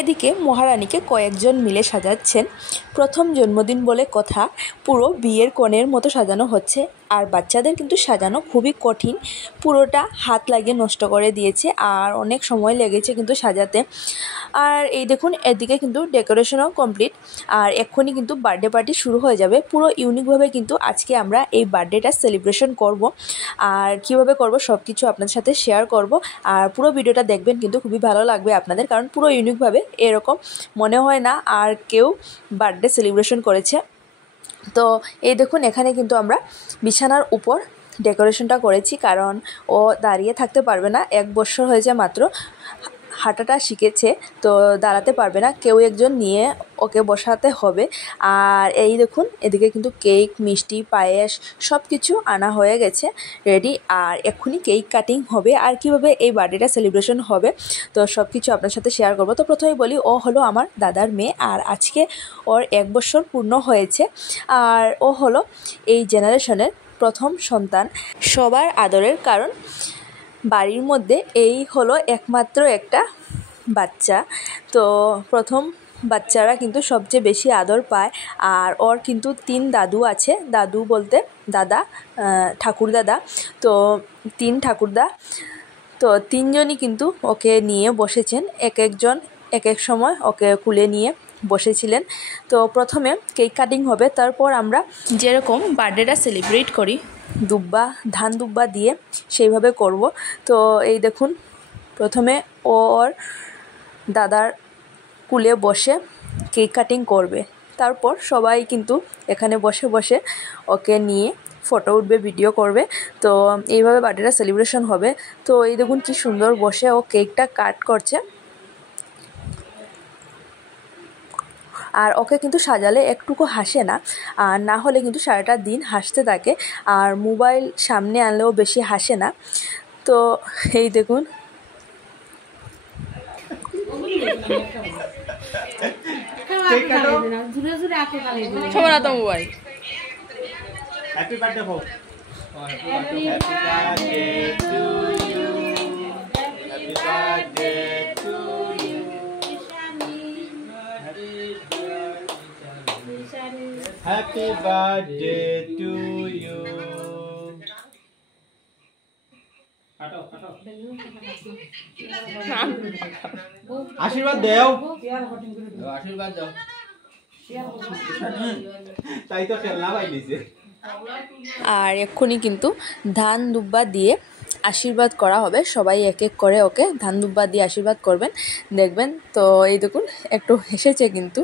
এদিকে মহারানীকে কয়েকজন মিলে সাজাচ্ছেন। প্রথম জন্মদিন বলে কথা, পুরো বিয়ের কনের মতো সাজানো হচ্ছে। আর বাচ্চাদের কিন্তু সাজানো খুবই কঠিন, পুরোটা হাত লাগিয়ে নষ্ট করে দিয়েছে আর অনেক সময় লেগেছে কিন্তু সাজাতে। আর এই দেখুন এদিকে কিন্তু ডেকোরেশনও কমপ্লিট, আর এক্ষুনি কিন্তু বার্থডে পার্টি শুরু হয়ে যাবে। পুরো ইউনিকভাবে কিন্তু আজকে আমরা এই বার্থডেটা সেলিব্রেশন করব, আর কীভাবে করব সব কিছু আপনাদের সাথে শেয়ার করব। আর পুরো ভিডিওটা দেখবেন, কিন্তু খুবই ভালো লাগবে আপনাদের, কারণ পুরো ইউনিকভাবে এরকম মনে হয় না আর কেউ বার্থডে সেলিব্রেশন করেছে। তো এই দেখুন এখানে কিন্তু আমরা বিছানার উপর ডেকোরেশনটা করেছি, কারণ ও দাঁড়িয়ে থাকতে পারবে না, 1 বছর হয়েছে মাত্র, হাঁটাটা শিখেছে, তো দাঁড়াতে পারবে না, কেউ একজন নিয়ে ওকে বসাতে হবে। আর এই দেখুন এদিকে কিন্তু কেক, মিষ্টি, পায়েস সব কিছু আনা হয়ে গেছে রেডি। আর এক্ষুনি কেক কাটিং হবে, আর কীভাবে এই বার্থডেটা সেলিব্রেশন হবে তো সব কিছু আপনার সাথে শেয়ার করব। তো প্রথমেই বলি, ও হলো আমার দাদার মেয়ে, আর আজকে ওর 1 বছর পূর্ণ হয়েছে। আর ও হলো এই জেনারেশনের প্রথম সন্তান, সবার আদরের, কারণ বাড়ির মধ্যে এই হলো একমাত্র একটা বাচ্চা। তো প্রথম বাচ্চারা কিন্তু সবচেয়ে বেশি আদর পায়। আর ওর কিন্তু 3 দাদু আছে, দাদু বলতে দাদা, ঠাকুরদাদা, তো 3 ঠাকুরদা, তো 3 জনই কিন্তু ওকে নিয়ে বসেছেন, এক একজন এক এক সময় ওকে কুলে নিয়ে বসেছিলেন। তো প্রথমে কেক কাটিং হবে, তারপর আমরা যেরকম বার্থডেটা সেলিব্রেট করি ধান দুব্বা দিয়ে সেইভাবে করব। তো এই দেখুন প্রথমে ওর দাদার কুলে বসে কেক কাটিং করবে, তারপর সবাই কিন্তু এখানে বসে বসে ওকে নিয়ে ফটো উঠবে, ভিডিও করবে। তো এইভাবে বার্থডেটা সেলিব্রেশন হবে। তো এই দেখুন কি সুন্দর বসে ও কেকটা কাট করছে। আর ওকে কিন্তু সাজালে একটুকু হাসে না, আর না হলে কিন্তু সারাটা দিন হাসতে থাকে, আর মোবাইল সামনে আনলেও বেশি হাসে না। তো এই দেখুন Happy birthday to you. আশীর্বাদ দেও, আশীর্বাদ দাও, তাই তো খেলনা পাইলিছে। আর এক্ষুনি কিন্তু ধান দুব্বা দিয়ে আশীর্বাদ করা হবে, সবাই এক এক করে ওকে ধান দুব্বা দিয়ে আশীর্বাদ করবেন, দেখবেন। তো এই দেখুন একটু হেসেছে কিন্তু।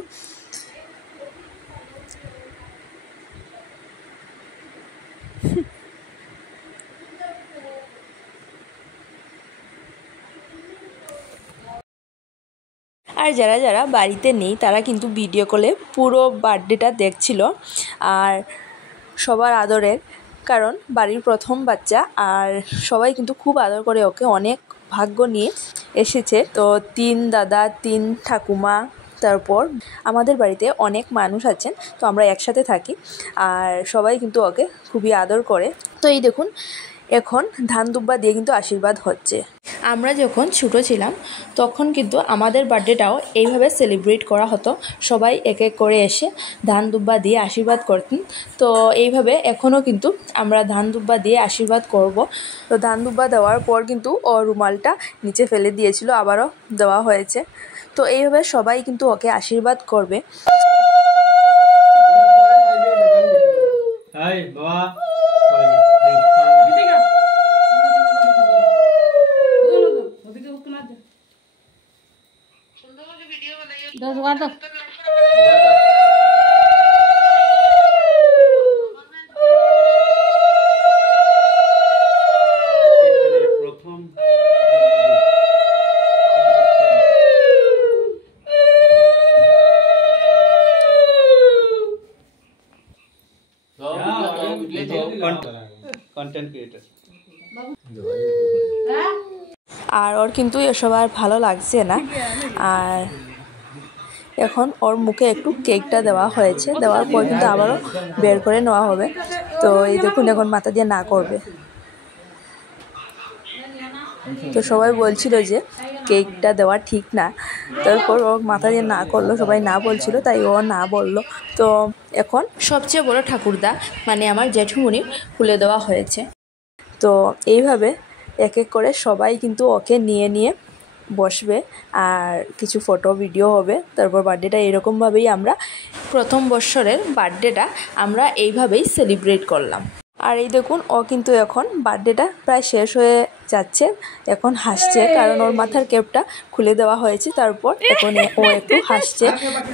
আর যারা যারা বাড়িতে নেই তারা কিন্তু ভিডিও কলে পুরো বার্থডেটা দেখছিল, আর সবার আদরের, কারণ বাড়ির প্রথম বাচ্চা, আর সবাই কিন্তু খুব আদর করে ওকে, অনেক ভাগ্য নিয়ে এসেছে। তো 3 দাদা, 3 ঠাকুমা, তারপর আমাদের বাড়িতে অনেক মানুষ আছেন, তো আমরা একসাথে থাকি, আর সবাই কিন্তু ওকে খুবই আদর করে। তো এই দেখুন এখন ধান দুব্বা দিয়ে কিন্তু আশীর্বাদ হচ্ছে। আমরা যখন ছোটো ছিলাম তখন কিন্তু আমাদের বার্থডেটাও এইভাবে সেলিব্রেট করা হতো, সবাই এক এক করে এসে ধান দুব্বা দিয়ে আশীর্বাদ করতেন। তো এইভাবে এখনও কিন্তু আমরা ধান দুব্বা দিয়ে আশীর্বাদ করব। তো ধান দুব্বা দেওয়ার পর কিন্তু ও রুমালটা নিচে ফেলে দিয়েছিল, আবারও দেওয়া হয়েছে। তো এইভাবে সবাই কিন্তু ওকে আশীর্বাদ করবে। Content creator. আর ওর কিন্তু এসব আর ভালো লাগছে না, আর এখন ওর মুখে একটু কেকটা দেওয়া হয়েছে, দেওয়ার পর কিন্তু আবারও বের করে নেওয়া হবে। তো এই দেখুন এখন মাথা দিয়ে না করবে। তো সবাই বলছিল যে কেকটা দেওয়া ঠিক না। তারপর ও মাথা দিয়ে না করলো, সবাই না বলছিল তাই ও না বলল। তো এখন সবচেয়ে বড় ঠাকুরদা মানে আমার জেঠুমনির খুলে দেওয়া হয়েছে। তো এইভাবে এক এক করে সবাই কিন্তু ওকে নিয়ে নিয়ে বসবে আর কিছু ফটো ভিডিও হবে। তারপর বার্থডেটা এরকমভাবেই আমরা প্রথম বৎসরের বার্থডেটা আমরা এইভাবেই সেলিব্রেট করলাম। আর এই দেখুন ও কিন্তু এখন বার্থডেটা প্রায় শেষ হয়ে যাচ্ছে, এখন হাসছে কারণ ওর মাথার ক্যাপটা খুলে দেওয়া হয়েছে। তারপর এখন ও একটু হাসছে।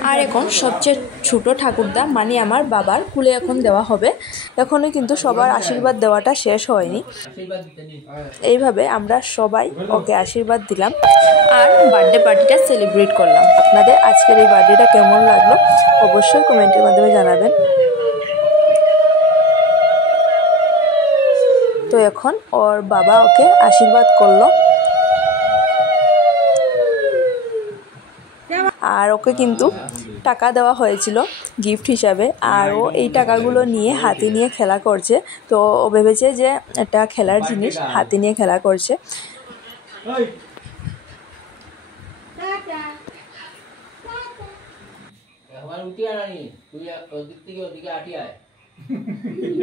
আর এখন সবচেয়ে ছোটো ঠাকুরদা মানে আমার বাবার কুলে এখন দেওয়া হবে। এখনও কিন্তু সবার আশীর্বাদ দেওয়াটা শেষ হয়নি। এইভাবে আমরা সবাই ওকে আশীর্বাদ দিলাম আর বার্থডে পার্টিটা সেলিব্রেট করলাম। আপনাদের আজকের এই বার্থডেটা কেমন লাগলো অবশ্যই কমেন্টের মাধ্যমে জানাবেন। তো এখন ওর বাবা ওকে আশীর্বাদ করলো আর ওকে কিন্তু টাকা দেওয়া হয়েছিল গিফট হিসাবে। আর ও এই টাকাগুলো নিয়ে হাতে নিয়ে খেলা করছে। তো ও ভেবেছে যে এটা খেলার জিনিস, হাতে নিয়ে খেলা করছে।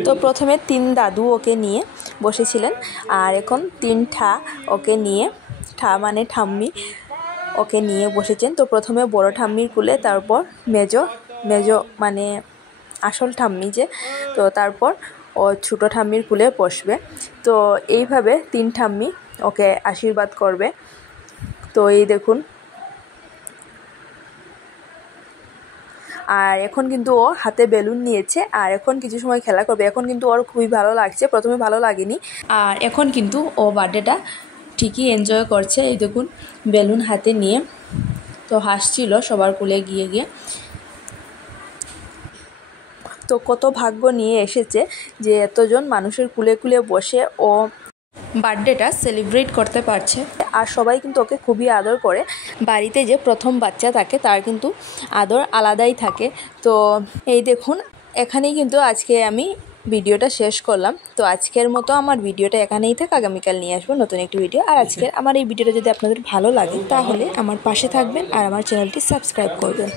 তো প্রথমে 3 দাদু ওকে নিয়ে বসেছিলেন আর এখন 3 ঠা ওকে নিয়ে, ঠা মানে ঠাম্মি, ওকে নিয়ে বসেছেন। তো প্রথমে বড় ঠাম্মির কুলে, তারপর মেজো মানে আসল ঠাম্মি যে, তো তারপর ও ছোটো ঠাম্মির কুলে বসবে। তো এইভাবে 3 ঠাম্মি ওকে আশীর্বাদ করবে। তো এই দেখুন। আর এখন কিন্তু ও হাতে বেলুন নিয়েছে আর এখন কিছু সময় খেলা করবে। এখন কিন্তু ওর খুবই ভালো লাগছে, প্রথমে ভালো লাগেনি। আর এখন কিন্তু ও বার্থডেটা ঠিকই এনজয় করছে। এই দেখুন বেলুন হাতে নিয়ে তো হাসছিল সবার কুলে গিয়ে গিয়ে। তো কত ভাগ্য নিয়ে এসেছে যে এতজন মানুষের কুলে কুলে বসে ও বার্থডেটা সেলিব্রেট করতে পারছে। আর সবাই কিন্তু ওকে খুবই আদর করে। বাড়িতে যে প্রথম বাচ্চা থাকে তার কিন্তু আদর আলাদাই থাকে। তো এই দেখুন এখানেই কিন্তু আজকে আমি ভিডিওটা শেষ করলাম। তো আজকের মতো আমার ভিডিওটা এখানেই থাক, আগামীকাল নিয়ে আসবো নতুন একটি ভিডিও। আর আজকের আমার এই ভিডিওটা যদি আপনাদের ভালো লাগে তাহলে আমার পাশে থাকবেন আর আমার চ্যানেলটি সাবস্ক্রাইব করবেন।